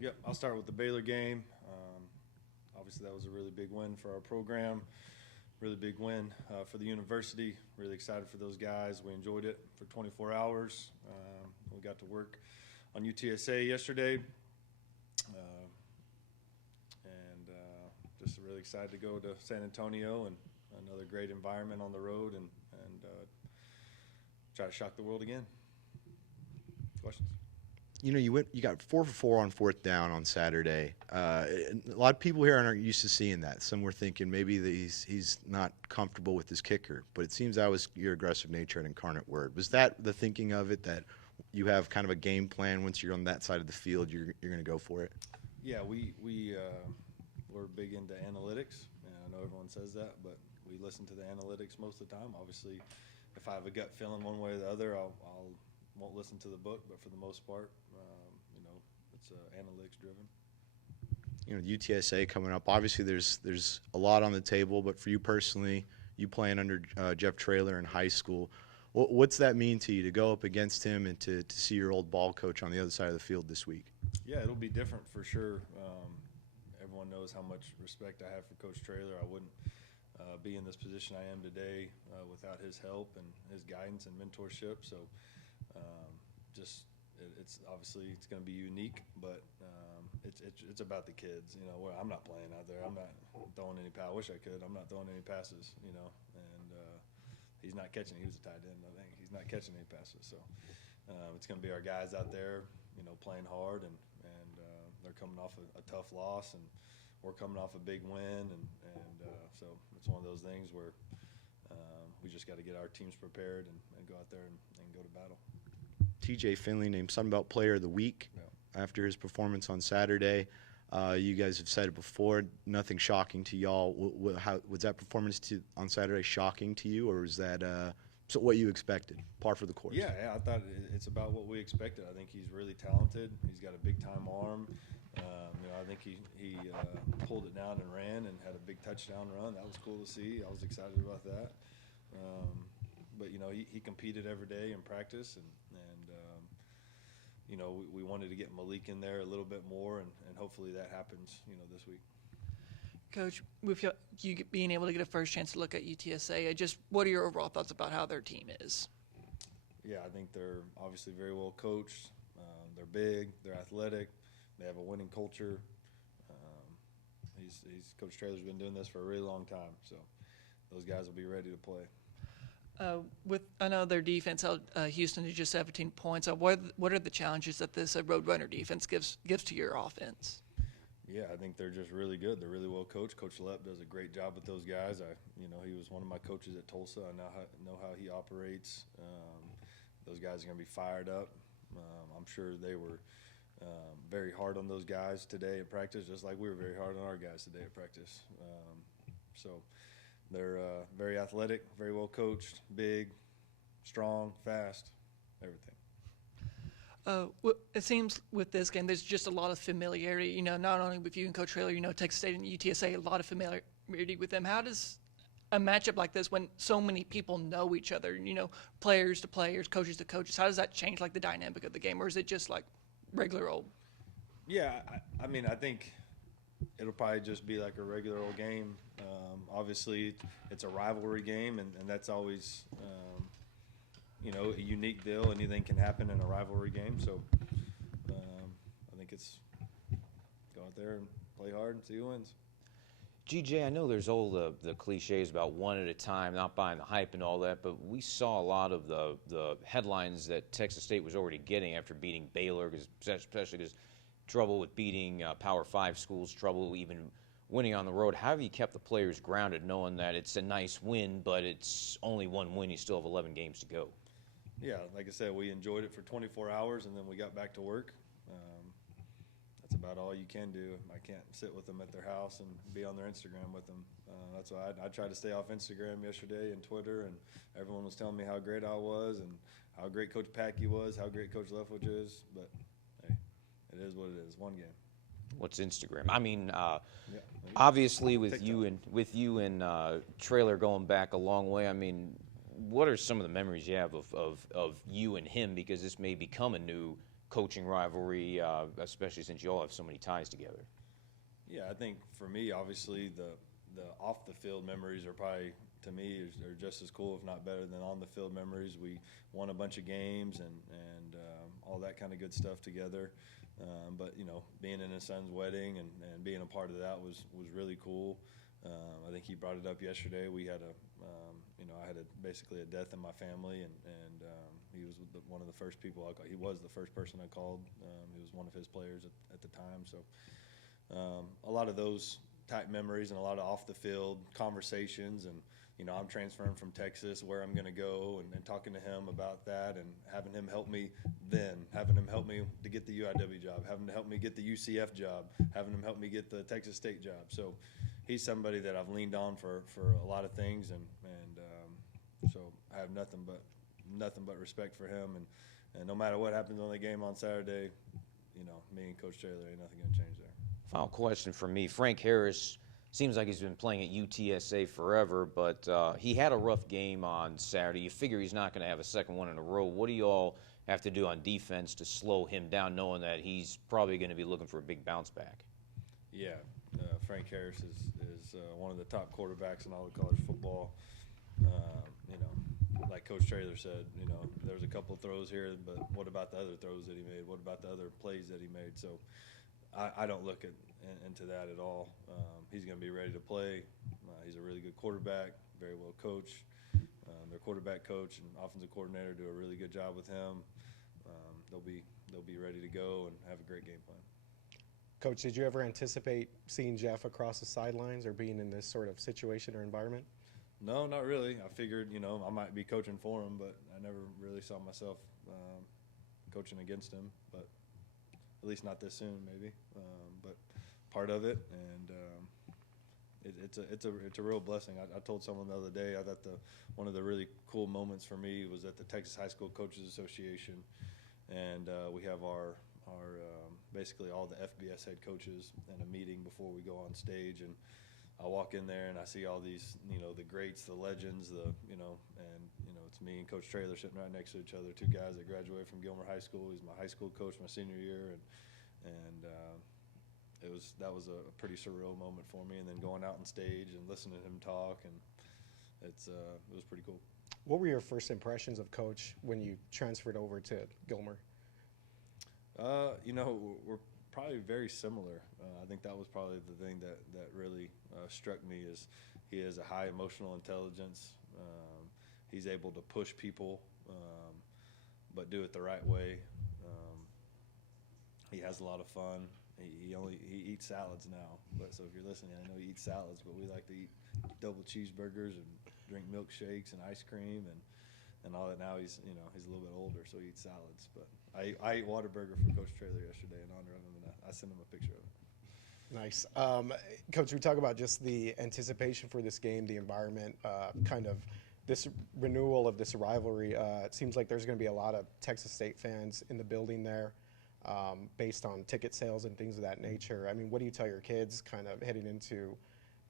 Yep, I'll start with the Baylor game. Obviously, that was a really big win for our program, really big win for the university. Really excited for those guys. We enjoyed it for 24 hours. We got to work on UTSA yesterday, and just really excited to go to San Antonio and another great environment on the road and try to shock the world again. Questions? You know, you got 4 for 4 on 4th down on Saturday. A lot of people here aren't used to seeing that. Some were thinking maybe that he's not comfortable with his kicker, but it seems that was your aggressive nature at Incarnate Word. Was that the thinking of it, that you have kind of a game plan once you're on that side of the field, you're going to go for it? Yeah, we're big into analytics, and I know everyone says that, but we listen to the analytics most of the time. Obviously, if I have a gut feeling one way or the other, I won't listen to the book, but for the most part, it's analytics driven. You know, the UTSA coming up, obviously there's a lot on the table, but for you personally, you playing under Jeff Traylor in high school, what's that mean to you to go up against him and to see your old ball coach on the other side of the field this week? Yeah, it'll be different for sure. Everyone knows how much respect I have for Coach Traylor. I wouldn't be in this position I am today without his help and his guidance and mentorship. So it's obviously it's going to be unique, but it's about the kids. You know, I'm not playing out there. I'm not throwing any passes. I wish I could. I'm not throwing any passes. You know, and he's not catching. He was a tight end, I think. He's not catching any passes. So it's going to be our guys out there, you know, playing hard, and they're coming off a tough loss, and we're coming off a big win, and so it's one of those things where we just got to get our teams prepared and go out there and go to battle. TJ Finley named Sun Belt Player of the Week after his performance on Saturday. You guys have said it before, nothing shocking to y'all. How was that performance on Saturday shocking to you, or was that what you expected, par for the course? Yeah, I thought it's about what we expected. I think he's really talented. He's got a big-time arm. I think he pulled it down and ran and had a big touchdown run. That was cool to see. I was excited about that. But, you know, he competed every day in practice, and we wanted to get Malik in there a little bit more, and hopefully that happens, this week. Coach, with you being able to get a first chance to look at UTSA, what are your overall thoughts about how their team is? Yeah, I think they're obviously very well coached. They're big. They're athletic. They have a winning culture. Coach Traylor's been doing this for a really long time, so those guys will be ready to play. I know their defense held Houston to just 17 points. What are the challenges that this Roadrunner defense gives to your offense? Yeah, I think they're just really good. They're really well coached. Coach Sept does a great job with those guys. He was one of my coaches at Tulsa. I know how he operates. Those guys are going to be fired up. I'm sure they were very hard on those guys today at practice, just like we were very hard on our guys today at practice. So they're very athletic, very well coached, big, strong, fast, everything. It seems with this game, there's just a lot of familiarity, not only with you and Coach Traylor, Texas State and UTSA, a lot of familiarity with them. How does a matchup like this, when so many people know each other, players to players, coaches to coaches, how does that change, like, the dynamic of the game? Or is it just like regular old? Yeah, I think it'll probably just be like a regular old game. Obviously, it's a rivalry game, and that's always a unique deal. Anything can happen in a rivalry game. So I think it's go out there and play hard and see who wins. GJ, I know there's all the cliches about one at a time, not buying the hype and all that, but we saw a lot of the headlines that Texas State was already getting after beating Baylor, especially because trouble with beating Power 5 schools, trouble even winning on the road. How have you kept the players grounded, knowing that it's a nice win, but it's only one win, you still have 11 games to go? Yeah, like I said, we enjoyed it for 24 hours, and then we got back to work. That's about all you can do. I can't sit with them at their house and be on their Instagram with them. That's why I tried to stay off Instagram yesterday and Twitter, and everyone was telling me how great I was and how great Coach Packey was, how great Coach Leftwich is. But, hey, it is what it is. One game. What's Instagram? I mean, obviously with TikTok. you and Traylor going back a long way, I mean, what are some of the memories you have of you and him? Because this may become a new coaching rivalry, especially since you all have so many ties together? Yeah, I think for me, obviously, the off the field memories are probably, to me, are just as cool, if not better, than on the field memories. We won a bunch of games and all that kind of good stuff together. But being in his son's wedding and being a part of that was really cool. I think he brought it up yesterday. We had I had basically a death in my family, and he was one of the first people I called. He was the first person I called. He was one of his players at the time. So a lot of those type memories and a lot of off the field conversations, and I'm transferring from Texas, where I'm going to go, and talking to him about that, and having him help me to get the UIW job, having to help me get the UCF job, having him help me get the Texas State job. So he's somebody that I've leaned on for a lot of things, and so I have nothing but respect for him, and no matter what happens on the game on Saturday, me and Coach Taylor, ain't nothing going to change there. Final question for me. Frank Harris seems like he's been playing at UTSA forever, but he had a rough game on Saturday. You figure he's not going to have a second one in a row. What do you all have to do on defense to slow him down, knowing that he's probably going to be looking for a big bounce back? Yeah, Frank Harris is one of the top quarterbacks in all of college football. Like Coach Traylor said, there's a couple of throws here, but what about the other throws that he made? What about the other plays that he made? So I don't look into that at all. He's going to be ready to play. He's a really good quarterback, very well coached. Their quarterback coach and offensive coordinator do a really good job with him. They'll be ready to go and have a great game plan. Coach, did you ever anticipate seeing Jeff across the sidelines or being in this sort of situation or environment? No, not really. I figured, I might be coaching for him, but I never really saw myself coaching against him. But at least not this soon, maybe. But part of it, and it's a real blessing. I told someone the other day, I thought one of the really cool moments for me was at the Texas High School Coaches Association, and we have our basically all the FBS head coaches in a meeting before we go on stage, and I walk in there and I see all these, the greats, the legends, it's me and Coach Traylor sitting right next to each other, two guys that graduated from Gilmer High School. He's my high school coach my senior year, and that was a pretty surreal moment for me. And then going out on stage and listening to him talk, and it was pretty cool. What were your first impressions of Coach when you transferred over to Gilmer? We're probably very similar. I think that was probably the thing that really struck me, is he has a high emotional intelligence. He's able to push people, but do it the right way. He has a lot of fun. He eats salads now, but so if you're listening, I know he eats salads, but we like to eat double cheeseburgers and drink milkshakes and ice cream and all that. Now he's a little bit older, so he eats salads. But I ate Whataburger for Coach Traylor yesterday in honor of him, and I sent him a picture of it. Nice. Coach, we talk about just the anticipation for this game, the environment, kind of this renewal of this rivalry. It seems like there's going to be a lot of Texas State fans in the building there, based on ticket sales and things of that nature. I mean, what do you tell your kids kind of heading into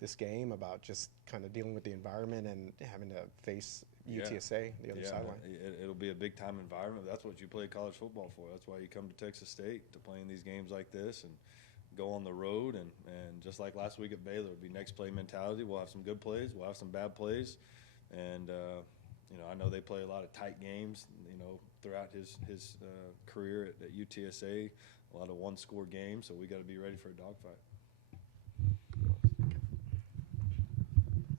this game about just kind of dealing with the environment and having to face UTSA, the other sideline? It'll be a big-time environment. That's what you play college football for. That's why you come to Texas State, to play in these games like this and go on the road. And just like last week at Baylor, it'll be next play mentality. We'll have some good plays. We'll have some bad plays. And, I know they play a lot of tight games, throughout his career at UTSA, a lot of one-score games. So we got to be ready for a dogfight.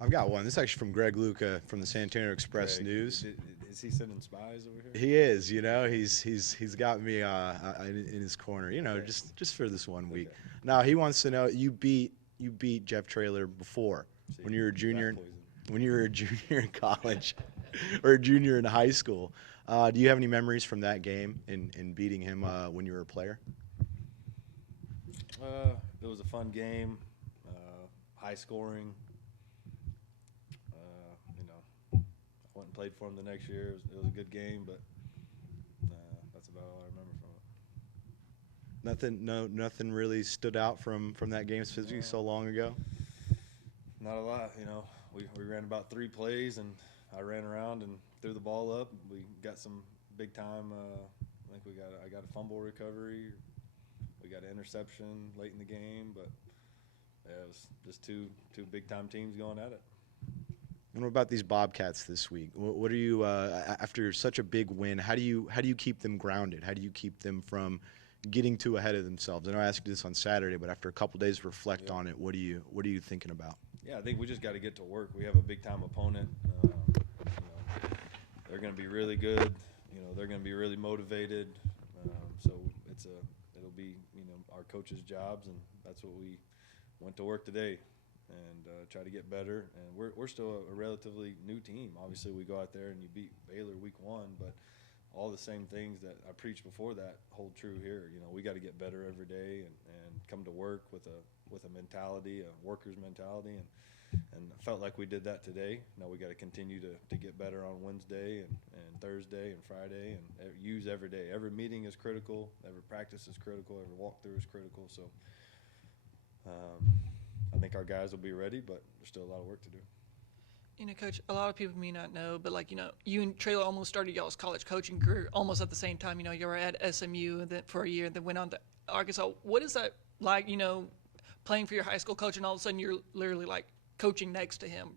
I've got one. This is actually from Greg Luca from the San Antonio Express News. Is he sending spies over here? He is. He's got me in his corner. Just for this 1 week. Okay. Now he wants to know, you beat Jeff Traylor before. See, when you were a junior. rat poison. When you were a junior in college or a junior in high school. Do you have any memories from that game in beating him when you were a player? It was a fun game, high scoring. I went and played for him the next year. It was a good game, but that's about all I remember from it. Nothing really stood out from that game specifically so long ago? Not a lot, We ran about 3 plays, and I ran around and threw the ball up. We got some big time. I think I got a fumble recovery. We got an interception late in the game, but yeah, it was just two big time teams going at it. And what about these Bobcats this week? What are you after such a big win? How do you keep them grounded? How do you keep them from getting too ahead of themselves? I know I asked you this on Saturday, but after a couple days to reflect on it, what are you thinking about? Yeah, I think we just got to get to work. We have a big time opponent. They're going to be really good. They're going to be really motivated. So it'll be our coaches' jobs, and that's what we went to work today, and try to get better. And we're still a relatively new team. Obviously, we go out there and you beat Baylor week 1, but all the same things that I preached before that hold true here. We got to get better every day and come to work with a mentality, a worker's mentality, and I felt like we did that today. Now we got to continue to get better on Wednesday and Thursday and Friday, and use every day. Every meeting is critical. Every practice is critical. Every walkthrough is critical. So I think our guys will be ready, but there's still a lot of work to do. Coach, a lot of people may not know, but you and Traylor almost started y'all's college coaching career almost at the same time. You were at SMU and then for a year, and then went on to Arkansas. What is that like? Playing for your high school coach, and all of a sudden you're literally like coaching next to him.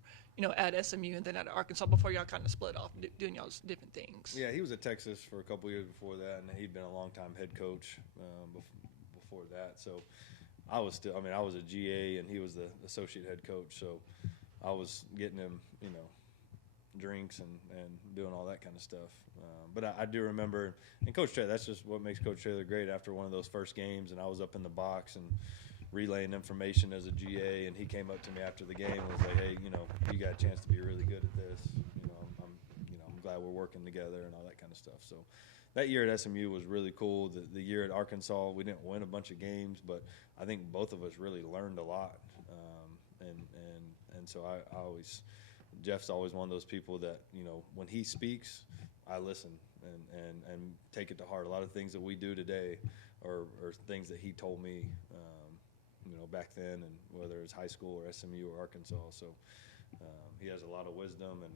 At SMU and then at Arkansas before y'all kind of split off doing y'all's different things. Yeah, he was at Texas for a couple years before that, and he'd been a long-time head coach before that. So I was a GA, and he was the associate head coach. So I was getting him, drinks and doing all that kind of stuff. But I do remember, and Coach Taylor, that's just what makes Coach Taylor great. After one of those first games, and I was up in the box and relaying information as a GA, and he came up to me after the game and was like, "Hey, you got a chance to be really good at this. I'm glad we're working together and all that kind of stuff." So that year at SMU was really cool. The year at Arkansas, we didn't win a bunch of games, but I think both of us really learned a lot. And so Jeff's always one of those people that, when he speaks, I listen and take it to heart. A lot of things that we do today are things that he told me, back then, and whether it's high school or SMU or Arkansas. So he has a lot of wisdom, and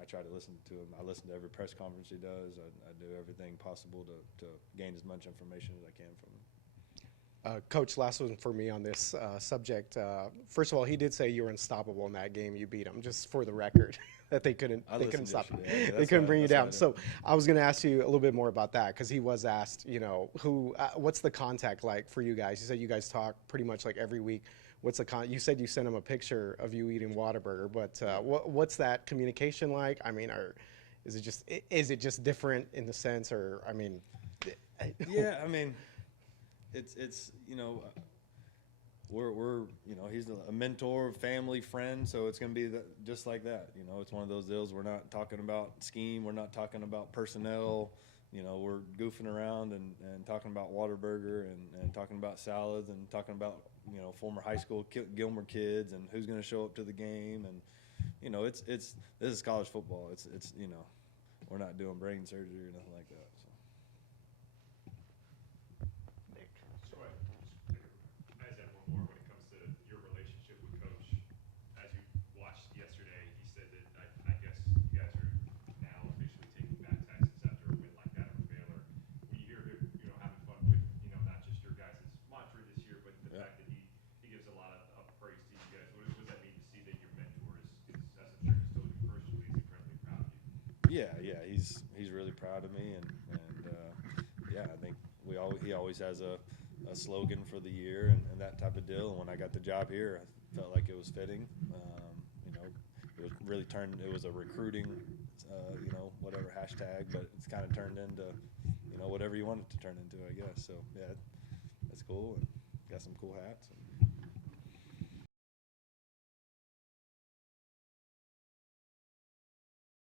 I try to listen to him. I listen to every press conference he does. I do everything possible to gain as much information as I can from him. Coach, last one for me on this subject. First of all, he did say you were unstoppable in that game. You beat him, just for the record, that they couldn't stop you. Yeah, they couldn't bring you down. So I was going to ask you a little bit more about that, because he was asked, what's the contact like for you guys? You said you guys talk pretty much like every week. You said you sent him a picture of you eating Whataburger, but what's that communication like? I mean, is it just different in the sense, or I mean? Yeah, I mean. It's we're he's a mentor, family, friend, so it's going to be just like that. It's one of those deals. We're not talking about scheme. We're not talking about personnel. We're goofing around and talking about Whataburger and talking about salads and talking about former high school Gilmer kids and who's going to show up to the game. And this is college football. It's we're not doing brain surgery or nothing like that. So. Yeah, he's really proud of me, and yeah, I think he always has a slogan for the year and that type of deal. And when I got the job here, I felt like it was fitting. It was really it was a recruiting, whatever hashtag, but it's kind of turned into, whatever you want it to turn into, I guess. So yeah, that's cool, and got some cool hats. And